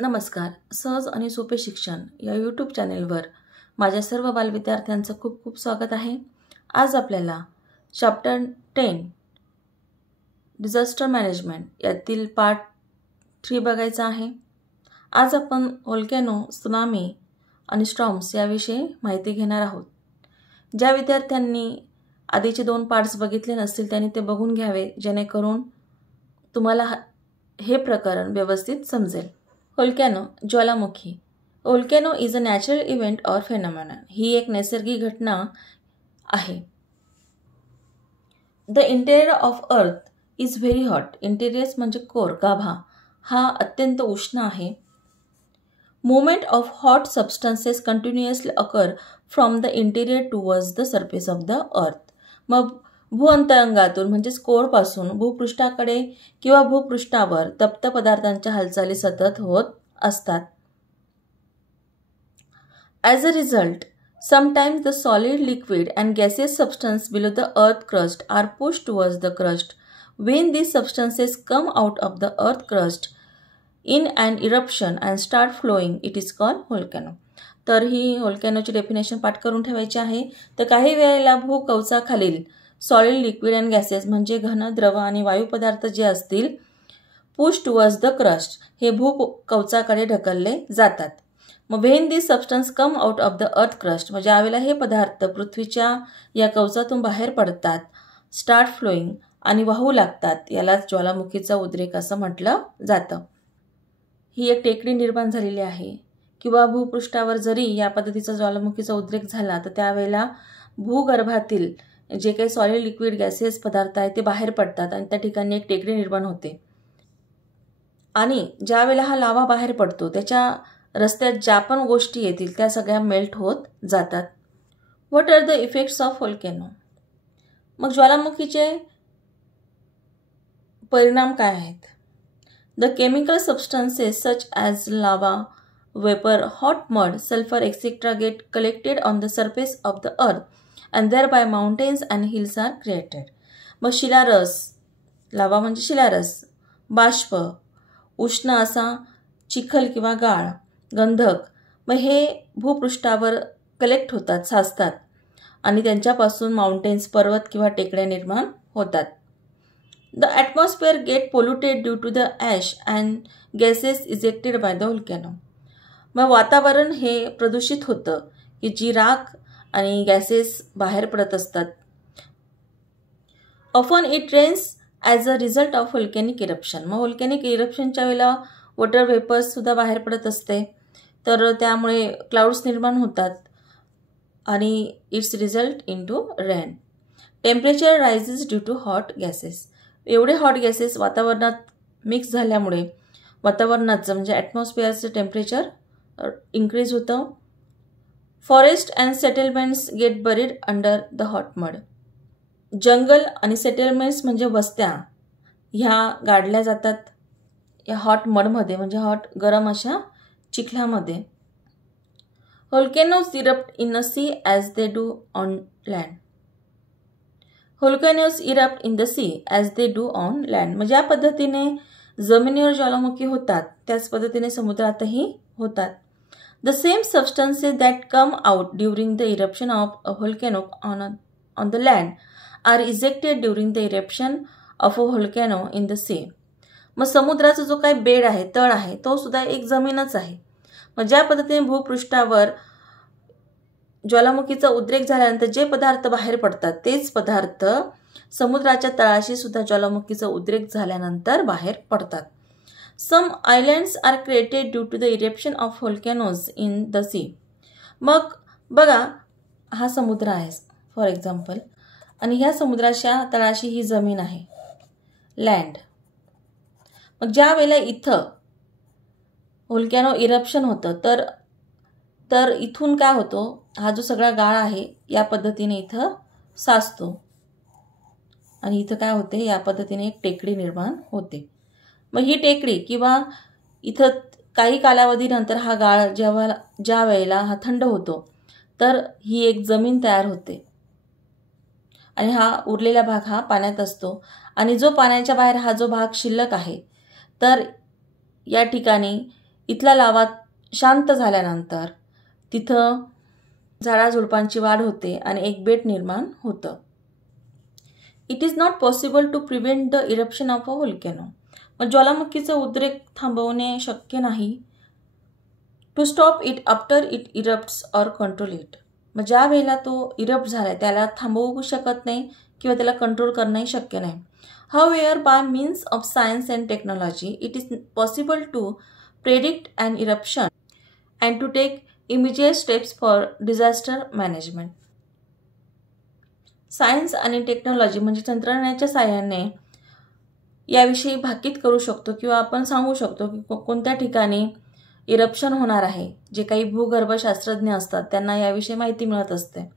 नमस्कार. सहज आणि सोपे शिक्षण या यूट्यूब चॅनेलवर माझ्या सर्व बालविद्यार्थ्यांचं खूप खूप स्वागत आहे. आज आपल्याला चॅप्टर 10 डिझास्टर मॅनेजमेंट यातील पार्ट 3 बघायचा आहे. आज आपण व्होल्कॅनो, त्सुनामी आणि स्टॉर्म्स याविषयी माहिती घेणार आहोत. ज्या विद्यार्थ्यांनी आधीचे 2 पार्ट्स बघितले नसतील त्यांनी ते बघून घ्यावे, जेणेकरून तुम्हाला हे प्रकरण व्यवस्थित समजेल. व्होल्कॅनो, ज्वालामुखी. Volcano is a natural event or phenomenon. ही एक नैसर्गिक घटना आहे. The interior of earth is very hot. Interiors म्हणजे कोर, गाभा हा अत्यंत उष्ण आहे. Movement of hot substances continuously occur from the interior towards the surface of the earth. मग भूअंतरंगातून म्हणजेच कोरपासून भूपृष्ठाकडे किंवा भूपृष्ठावर तप्त पदार्थांच्या हालचाली सतत होत असतात. As a result, sometimes the solid, liquid and gaseous substance below the earth crust are push towards the crust. When these substances come out of the earth crust in an eruption and start flowing, it is called volcano. तर ही व्होल्कॅनोची definition पाठ करून ठेवायची आहे. तर काही वेळेला भूकवचाखालील solid, liquid and gases म्हणजे घन, द्रव आणि वायू पदार्थ जे असतील, पुश टुवर्ड्स द क्रस्ट हे भूकवचाकडे ढकलले जातात. मग when this substance come out of the earth crust म्हणजे यावेळेला हे पदार्थ पृथ्वीच्या या कवचातून बाहेर पडतात, स्टार्ट फ्लोईंग आणि वाहू लागतात, यालाच ज्वालामुखीचा उद्रेक असं म्हटलं जातं. ही एक टेकडी निर्माण झालेली आहे किंवा भूपृष्ठावर जरी या पद्धतीचा ज्वालामुखीचा उद्रेक झाला तर त्यावेळेला भूगर्भातील जे काही सॉलिड, लिक्विड, गॅसियस पदार्थ आहेत ते बाहेर पडतात आणि त्या ठिकाणी एक टेकडी निर्माण होते. आणि ज्या वेळेला हा लावा बाहेर पडतो त्याच्या रस्त्यात ज्या पण गोष्टी येतील त्या सगळ्या मेल्ट होत जातात. What are the effects of volcano. मग ज्वालामुखीचे परिणाम काय आहेत? The chemical substances such as lava, vapour, hot mud, sulphur etcetera get collected on the surface of the earth and thereby mountains and hills are created. मग शिलारस, लावा म्हणजे शिलारस, बाष्प, उष्ण असा चिखल किंवा गाळ, गंधक, मग हे भूपृष्ठावर कलेक्ट होतात, साचतात आणि त्यांच्यापासून माउंटेन्स, पर्वत किंवा टेकड्या निर्माण होतात. The atmosphere get polluted due to the ash and gases ejected by the volcano. मग वातावरण हे प्रदूषित होतं की जी राख आणि गॅसेस बाहेर पडत असतात. Often it rains as a result of volcanic eruption. मग व्होल्कॅनिक इरप्शनच्या वेळेला वॉटर वेपर्स सुद्धा बाहेर पडत असते, तर त्यामुळे क्लाउड्स निर्माण होतात आणि it's result in to rain. Temperature rises due to hot gases. एवढे हॉट गॅसेस वातावरणात मिक्स झाल्यामुळे वातावरणाचं म्हणजे ॲटमॉस्फिअरचं टेम्परेचर इन्क्रीज होतं. Forest and settlements get buried under the hot mud. जंगल आणि सेटलमेंट्स म्हणजे वस्त्या ह्या गाडल्या जातात या हॉट मडमध्ये म्हणजे हॉट गरम अशा चिखलामध्ये. Volcanoes erupt in a sea as they do on land. Volcanoes erupt in the sea as they do on land म्हणजे या पद्धतीने जमिनीवर ज्वालामुखी होतात त्याच पद्धतीने समुद्रातही होतात. The same substances that come out during the eruption of a volcano on the land are ejected during the eruption of a volcano in the sea. मग समुद्राचा जो काही बेड आहे, तळ आहे, तो सुद्धा एक जमीनच आहे. मग ज्या पद्धतीने भूपृष्ठावर ज्वालामुखीचा उद्रेक झाल्यानंतर जे पदार्थ बाहेर पडतात तेच पदार्थ समुद्राच्या तळाशी सुद्धा ज्वालामुखीचा उद्रेक झाल्यानंतर बाहेर पडतात. Some islands are created due to the eruption of volcanoes in the sea. मग बघा हा समुद्र आहे फॉर एक्झाम्पल आणि ह्या समुद्राच्या तळाशी ही जमीन आहे, लँड. मग ज्या वेळेला इथं व्होल्कॅनो इरप्शन होतं तर इथून काय होतो, हा जो सगळा गाळ आहे या पद्धतीने इथं साचतो आणि इथं काय होते, या पद्धतीने एक टेकडी निर्माण होते. मग ही टेकडी किंवा इथं काही कालावधीनंतर हा गाळ ज्या वेळेला हा थंड होतो तर ही एक जमीन तयार होते आणि हा उरलेला भाग हा पाण्यात असतो आणि जो पाण्याच्या बाहेर हा जो भाग शिल्लक आहे तर या ठिकाणी इथला लावा शांत झाल्यानंतर तिथं झाडाझुडपांची वाढ होते आणि एक बेट निर्माण होतं. It is not possible to prevent the eruption of a volcano. मग ज्वालामुखीचा उद्रेक थांबवणे शक्य नाही. To stop it after it erupts or control it. मग ज्या वेळेला तो इरप्ट झाला त्याला थांबवू शकत नाही किंवा त्याला कंट्रोल करणंही शक्य नाही. However, by means of science and technology, it is possible to predict an eruption and to take immediate steps for disaster management. Science आणि टेक्नॉलॉजी म्हणजे तंत्रज्ञानाच्या साहाय्याने याविषयी भाकीत करू शकतो किंवा आपण सांगू शकतो की कोणत्या ठिकाणी इरप्शन होणार आहे. जे काही भूगर्भशास्त्रज्ञ असतात त्यांना याविषयी माहिती मिळत असते.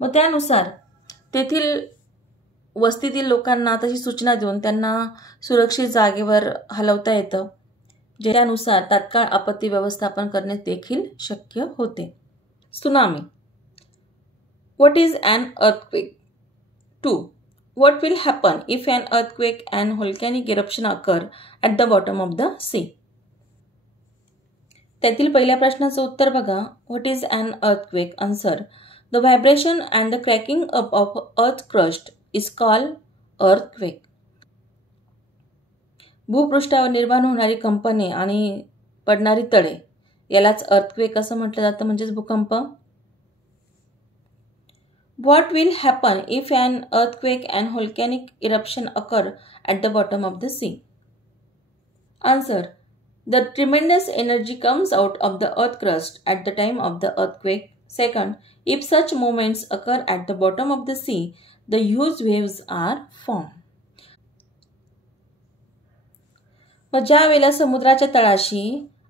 मग त्यानुसार तेथील वस्तीतील लोकांना तशी सूचना देऊन त्यांना सुरक्षित जागेवर हलवता येतं. ज्यानुसार तात्काळ आपत्ती व्यवस्थापन करणे देखील शक्य होते. Tsunami. What is an earthquake? 2. What will happen if an earthquake and volcanic eruption occur at the bottom of the sea? त्यातील पहिल्या प्रश्नाचं उत्तर बघा. What is an earthquake? Answer. The vibration and the cracking up of earth crust is called earthquake. भूपृष्ठावर निर्माण होणारी कंपने आणि पडणारी तळे यालाच अर्थक्वेक असं म्हटलं जातं, म्हणजेच भूकंप. What will happen if an earthquake and volcanic eruption occur at the bottom of the sea? Answer. The tremendous energy comes out of the earth crust at the time of the earthquake. Second, if such movements occur at the bottom of the sea, the huge waves are formed. मग ज्या वेळेला समुद्राच्या तळाशी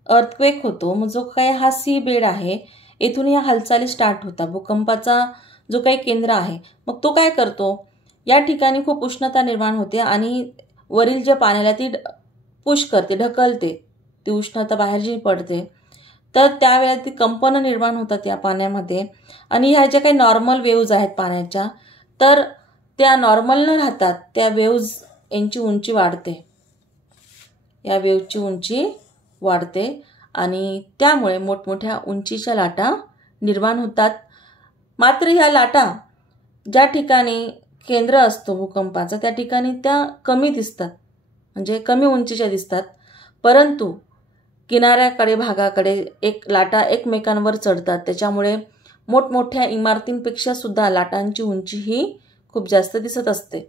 earthquake होतो, मग जो काही हा सी बेड आहे येथून या हालचाली स्टार्ट होतात. भूकंपाचा जो काही केंद्र आहे मग तो काय करतो, या ठिकाणी खूप उष्णता निर्माण होते आणि वरील जे पाण्याला ती पुश करते, ढकलते, ती उष्णता बाहेर जी पडते, तर त्यावेळेला ती कंपनं निर्माण होतात या पाण्यामध्ये. आणि ह्या ज्या काही नॉर्मल वेव्ज आहेत पाण्याच्या, तर त्या नॉर्मल न राहतात त्या वेव्ज यांची उंची वाढते, या वेव्हची उंची वाढते आणि त्यामुळे मोठमोठ्या उंचीच्या लाटा निर्माण होतात. मात्र ह्या लाटा ज्या ठिकाणी केंद्र असतो भूकंपाचा त्या ठिकाणी त्या कमी दिसतात, म्हणजे कमी उंचीच्या दिसतात. परंतु किनाऱ्याकडे भागाकडे एक लाटा एकमेकांवर चढतात, त्याच्यामुळे मोठमोठ्या इमारतींपेक्षा सुद्धा लाटांची उंची ही खूप जास्त दिसत असते.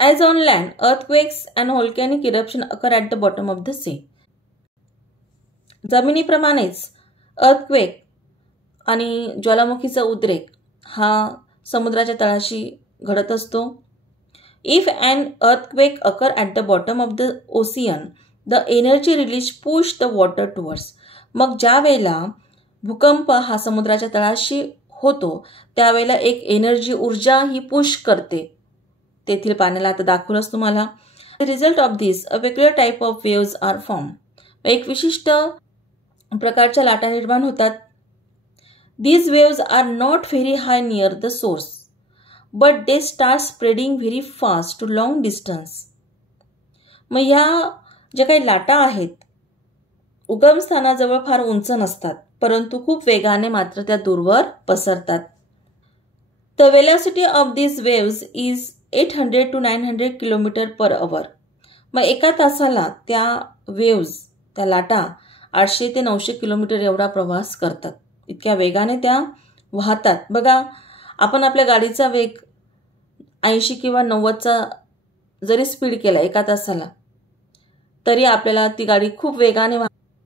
As on land, earthquakes and volcanic eruption occur at the bottom of the sea. जमिनीप्रमाणेच अर्थक्वेक आणि ज्वालामुखीचा उद्रेक हा समुद्राच्या तळाशी घडत असतो. If an earthquake occur at the bottom of the ocean, the energy release push the water towards. मग ज्या वेळेला भूकंप हा समुद्राच्या तळाशी होतो त्यावेळेला एक एनर्जी ऊर्जा ही पुश करते तेथील पाण्याला. आता दाखवलंच तुम्हाला. The result of this a वेगळ्या type of waves are form. एक विशिष्ट प्रकारच्या लाटा निर्माण होतात. These waves are not very high near the source but they start spreading very fast to long distance. मग ह्या ज्या काही लाटा आहेत उगमस्थानाजवळ फार उंच नसतात, परंतु खूप वेगाने मात्र त्या दूरवर पसरतात. The velocity of these waves is 800 to 900 kilometre per hour. मग एका तासाला त्या वेव्ज, त्या लाटा 800 ते 900 किलोमीटर एवढा प्रवास करतात. इतक्या वेगाने त्या वाहतात. बघा, आपण आपल्या गाडीचा वेग 80 किंवा 90चा जरी स्पीड केला एका तासाला तरी आपल्याला ती गाडी खूप वेगाने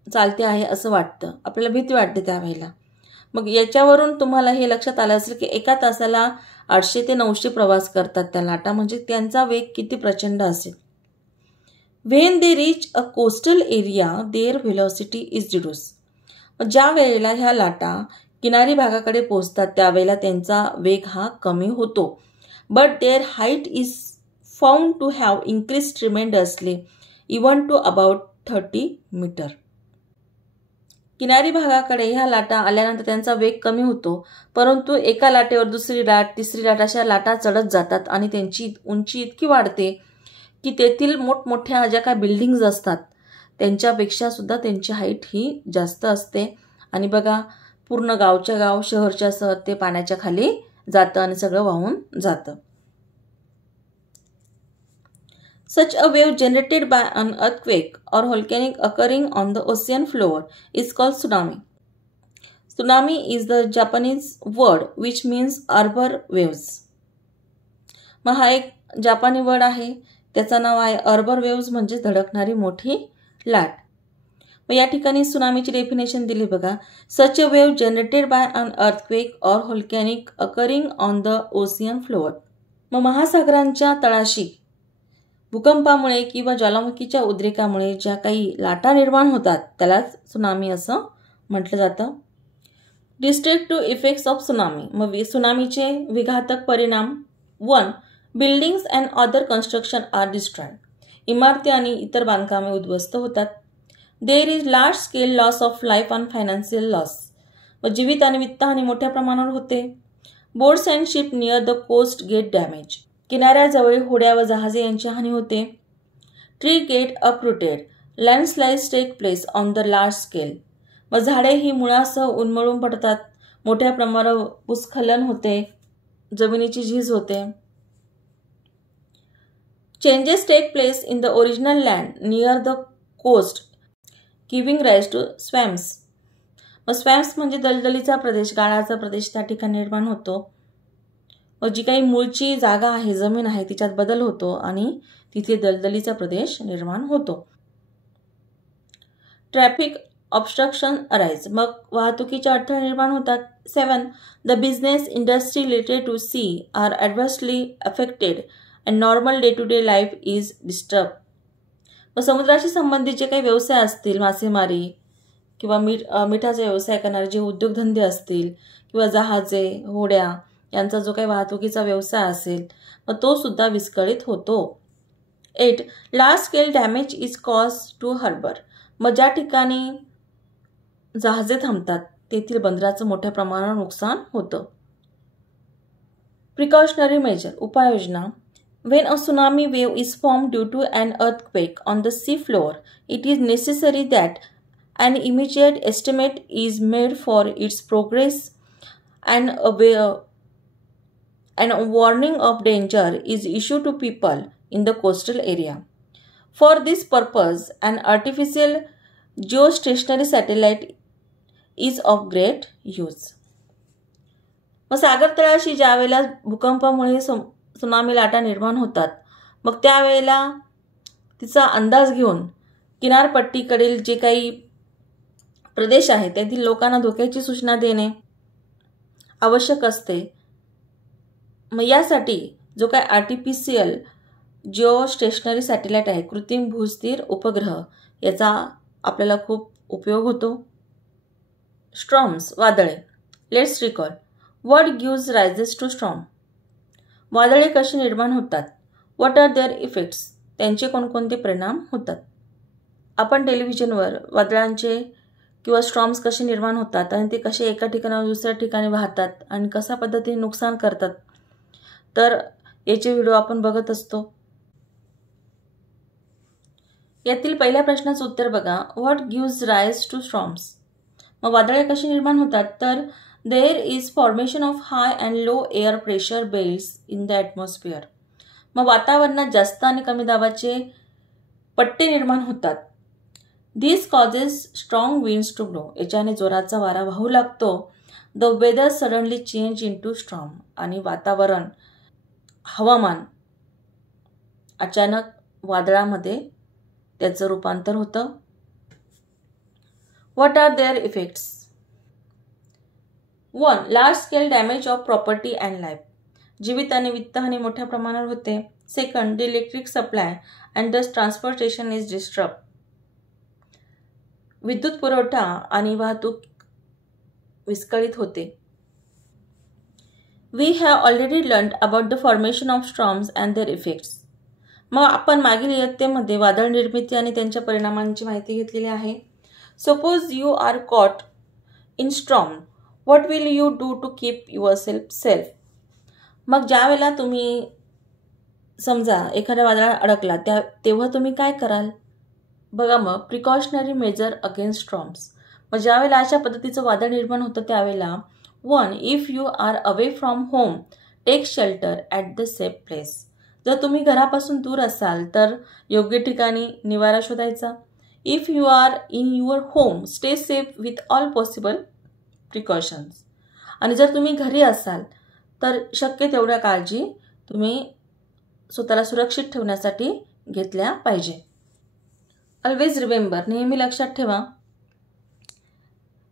चालते आहे असं वाटतं, आपल्याला भीती वाटते त्यावेळेला. मग याच्यावरून तुम्हाला हे लक्षात आलं असेल की एका तासाला 800 ते 900 प्रवास करतात त्या लाटा, म्हणजे त्यांचा वेग किती प्रचंड असेल. When they reach a coastal area, their velocity is reduced. ज्या वेळेला ह्या लाटा किनारी भागाकडे पोहोचतात त्यावेळेला त्यांचा वेग हा कमी होतो. But their height is found to have increased tremendously, even to about 30 meter. किनारी भागाकडे ह्या लाटा आल्यानंतर त्यांचा वेग कमी होतो, परंतु एका लाटेवर दुसरी लाट, तिसरी लाट अशा लाटा चढत जातात आणि त्यांची उंची इतकी वाढते की तेथील मोठमोठ्या ज्या काय बिल्डिंग्ज असतात त्यांच्यापेक्षा सुद्धा त्यांची हाईट ही जास्त असते आणि बघा पूर्ण गावच्या गाव शहरच्या शहर ते पाण्याच्या खाली जातं आणि सगळं वाहून जातं. Such a wave generated by an earthquake or volcanic occurring on the ocean floor is called tsunami. Tsunami is the Japanese word which means arbor waves. मग हा एक जापानी वर्ड आहे, त्याचं नाव आहे अर्बर वेव्स म्हणजे धडकणारी मोठी लाट. मग या ठिकाणी सुनामीची डेफिनेशन दिली बघा. Such a wave generated by an earthquake or volcanic occurring on the ocean floor. मग महासागरांच्या तळाशी भूकंपामुळे किंवा ज्वालामुखीच्या उद्रेकामुळे ज्या काही लाटा निर्माण होतात त्यालाच सुनामी असं म्हटलं जातं. Destructive effects of tsunami. मग सुनामीचे विघातक परिणाम. 1. Buildings and other construction are destroyed. इमारती आणि इतर बांधकामे उद्ध्वस्त होतात. There is large scale loss of life and financial loss. व जीवित आणि वित्तहानी मोठ्या प्रमाणावर होते. Boats and ship near the coast get damage. किनाऱ्याजवळील होड्या व जहाजे यांची हानी होते. Tree get uprooted. Landslides take place on the large scale. व झाडे ही मुळासह उन्मळून पडतात. मोठ्या प्रमाणावर भूस्खलन होते, जमिनीची झीज होते. Changes take place in the original land near the coast giving rise to swamps. मग स्वॅम्प्स म्हणजे दलदलीचा प्रदेश, गाळाचा प्रदेश त्या ठिकाणी निर्माण होतो. व जी काही मूळची जागा आहे, जमीन आहे, तिच्यात बदल होतो आणि तिथे दलदलीचा प्रदेश निर्माण होतो. Traffic obstruction arise. मग वाहतुकीचे अडथळे निर्माण होतात. 7. The business industry related to sea are adversely affected and normal day to day life is disturb. मग समुद्राशी संबंधित जे काही व्यवसाय असतील, मासेमारी किंवा मिठाचा व्यवसाय करणारे जे उद्योगधंदे असतील किंवा जहाजे, होड्या यांचा जो काही वाहतुकीचा व्यवसाय असेल मग तो सुद्धा विस्कळीत होतो. 8. Large scale damage is cause to harbour. मग ज्या ठिकाणी जहाजे थांबतात तेथील बंदराचं मोठ्या प्रमाणावर नुकसान होतं. Precautionary major. उपाययोजना. When a tsunami wave is formed due to an earthquake on the sea floor, it is necessary that an immediate estimate is made for its progress and a warning of danger is issued to people in the coastal area. For this purpose, an artificial geostationary satellite is of great use. मग सागर तळाशी ज्या वेळेला भूकंपामुळे tsunami लाटा निर्माण होतात मग त्यावेळेला तिचा अंदाज घेऊन किनारपट्टीकडील जे काही प्रदेश आहे त्यातील लोकांना धोक्याची सूचना देणे आवश्यक असते. मग यासाठी जो काही आर्टिफिशियल जिओ स्टेशनरी सॅटेलाइट आहे, कृत्रिम भूस्थिर उपग्रह, याचा आपल्याला खूप उपयोग होतो. स्ट्रॉम्स. वादळे. Let's recall. What gives rises to storm. वादळे कशी निर्माण होतात. What are their effects. त्यांचे कोणकोणते परिणाम होतात. आपण टेलिव्हिजनवर वादळांचे किंवा स्ट्रॉम्स कसे निर्माण होतात आणि ते कसे एका ठिकाणावर दुसऱ्या ठिकाणी वाहतात आणि कशा पद्धतीने नुकसान करतात तर याचे व्हिडिओ आपण बघत असतो. यातील पहिल्या प्रश्नाचं उत्तर बघा. What gives rise to storms. मग वादळे कशी निर्माण होतात तर there is formation of high and low air pressure belts in the atmosphere. मग वातावरणात जास्त आणि कमी दाबाचे पट्टे निर्माण होतात. This causes strong winds to blow. याच्याने जोराचा वारा वाहू लागतो. The weather suddenly change in to storm. आणि वातावरण, हवामान अचानक वादळामध्ये त्याचं रूपांतर होतं. What are their effects. 1. Large scale damage of property and life. जीवित आणि वित्तहानी मोठ्या प्रमाणावर होते. 2. The electric supply and the transportation is disturb. विद्युत पुरवठा आणि वाहतूक विस्कळीत होते. We have already learned about the formation of storms and their effects. मग आपण मागील इयत्तेमध्ये वादळ निर्मिती आणि त्यांच्या परिणामांची माहिती घेतलेली आहे. Suppose you are caught in storm. What will you do to keep yourself safe. मग ज्या वेळेला तुम्ही समजा एखाद्या वादळात अडकला तेव्हा तुम्ही काय कराल? बघा मग, प्रिकॉशनरी मेजर अगेन्स्ट स्टॉर्म्स. मग ज्यावेळेला अशा पद्धतीचं वादळ निर्माण होतं त्यावेळेला 1. If you are away from home take shelter at the safe place. जर तुम्ही घरापासून दूर असाल तर योग्य ठिकाणी निवारा शोधायचा. If you are in your home stay safe with all possible precautions. आणि जर तुम्ही घरी असाल तर शक्य तेवढ्या काळजी तुम्ही स्वतःला सुरक्षित ठेवण्यासाठी घेतल्या पाहिजे. ऑलवेज रिमेंबर, नेहमी लक्षात ठेवा,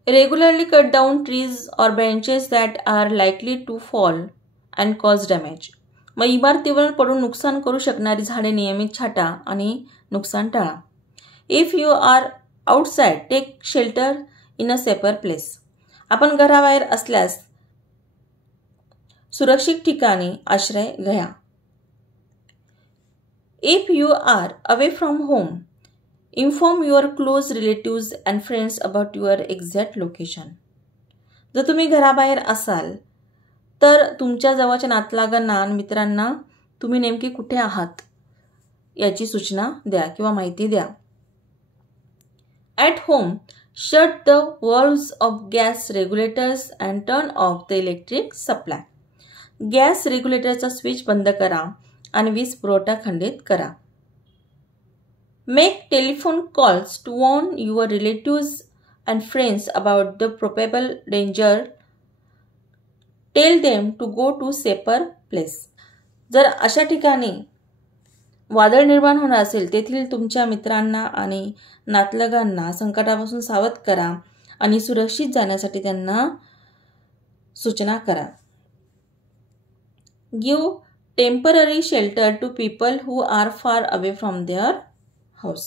regularly cut down trees or benches that are likely to fall and cause damage. मग इमारतीवर पडून नुकसान करू शकणारी झाडे नियमित छाटा आणि नुकसान टाळा. If you are outside take shelter in a safer place. आपण घराबाहेर असल्यास सुरक्षित ठिकाणी आश्रय घ्या. If you are away from home inform your close relatives and friends about your exact location. जर तुम्ही घराबाहेर असाल तर तुमच्या जवळच्या नातलागांना आणि मित्रांना तुम्ही नेमके कुठे आहात याची सूचना द्या किंवा माहिती द्या. At home shut the valves of gas regulators and turn off the electric supply. Gas रेग्युलेटरचा स्विच बंद करा आणि वीज पुरवठा खंडित करा. Make telephone calls to warn your relatives and friends about the probable danger. Tell them to go to safer place. जर अशा ठिकाणी वादळ निर्माण होणार असेल तेथील तुमच्या मित्रांना आणि नातलगांना संकटापासून सावध करा आणि सुरक्षित जाण्यासाठी त्यांना सूचना करा. Give temporary shelter to people who are far away from their house.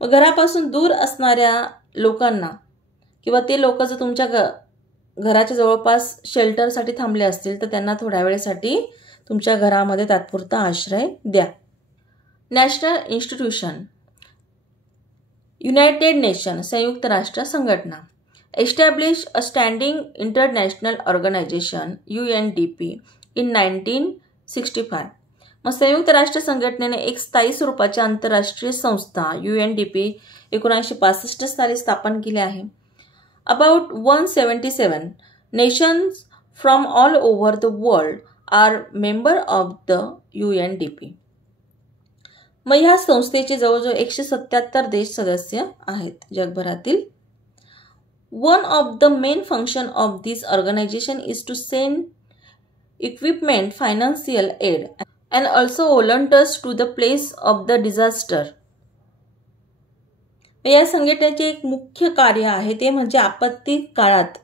मग घरापासून दूर असणाऱ्या लोकांना किंवा ते लोक जर तुमच्या घराच्या जवळपास शेल्टरसाठी थांबले असतील तर त्यांना थोड्या वेळेसाठी तुमच्या घरामध्ये तात्पुरता आश्रय द्या. नॅशनल इन्स्टिट्यूशन, युनायटेड नेशन संयुक्त राष्ट्र संघटना. Establish a standing international organisation UNDP इन 1965. मग संयुक्त राष्ट्र संघटनेने एक स्थायी स्वरूपाची आंतरराष्ट्रीय संस्था UNDP 1965 साली स्थापन केली आहे. About 177 nations from all over the world are member of the UNDP. मग ह्या संस्थेचे जवळजवळ 177 देश सदस्य आहेत जगभरातील. One of the main function of this organization is to send equipment, financial aid and also volunteers to the place of the disaster. या संघटनेचे एक मुख्य कार्य आहे ते म्हणजे आपत्ती काळात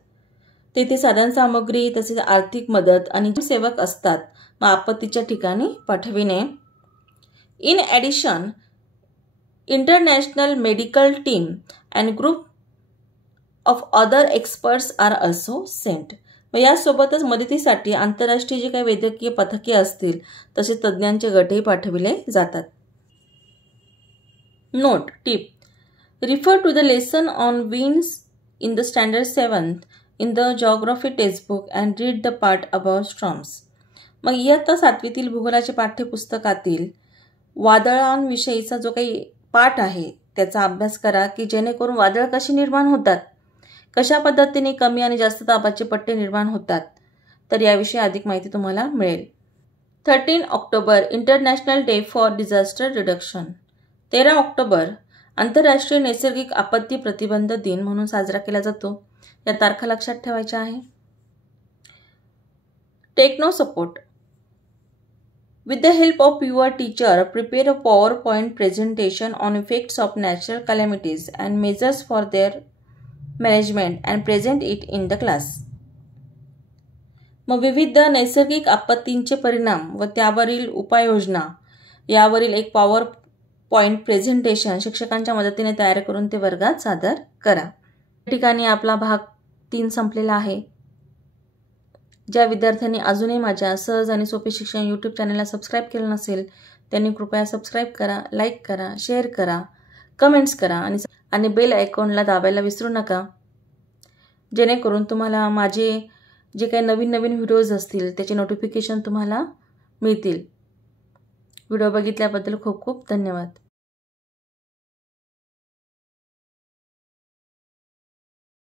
तेथे साधन सामग्री तसेच आर्थिक मदत आणि सेवक असतात मग आपत्तीच्या ठिकाणी पाठविणे. In addition international medical team and group of other experts are also sent. मग यासोबतच मदतीसाठी आंतरराष्ट्रीय जे काही वैद्यकीय पथके असतील तसे तज्ज्ञांचे गटही पाठविले जातात. Note tip, refer to the lesson on winds in the standard 7th in the geography textbook and read the part about storms. मग इयत्ता 7वीतील भूगोलाच्या पाठ्यपुस्तकातील वादळांविषयीचा जो काही पाठ आहे त्याचा अभ्यास करा की जेणेकरून वादळ कशी निर्माण होतात, कशा पद्धतीने कमी आणि जास्त दाबाचे पट्टे निर्माण होतात, तर याविषयी अधिक माहिती तुम्हाला मिळेल. 13 October international day for disaster reduction. 13 October आंतरराष्ट्रीय नैसर्गिक आपत्ती प्रतिबंध दिन म्हणून साजरा केला जातो. या तारखा लक्षात ठेवायच्या आहे. Take no support. With the help of your teacher, prepare a PowerPoint presentation on effects of natural calamities and measures for their management and present it in the class. मग विविध नैसर्गिक आपत्तींचे परिणाम व त्यावरील उपाययोजना यावरील एक PowerPoint प्रेझेंटेशन शिक्षकांच्या मदतीने तयार करून ते वर्गात सादर करा. या ठिकाणी आपला भाग 3 संपलेला आहे. ज्या विद्यार्थ्यांनी अजूनही माझ्या सहज आणि सोपे शिक्षण यूट्यूब चॅनलला सबस्क्राईब केलं नसेल त्यांनी कृपया सबस्क्राईब करा, लाईक करा, शेअर करा, कमेंट्स करा आणि बेल आयकॉनला दाबायला विसरू नका, जेणेकरून तुम्हाला माझे जे काही नवीन व्हिडिओज असतील त्याचे नोटिफिकेशन तुम्हाला मिळतील. व्हिडिओ बघितल्याबद्दल खूप खूप धन्यवाद.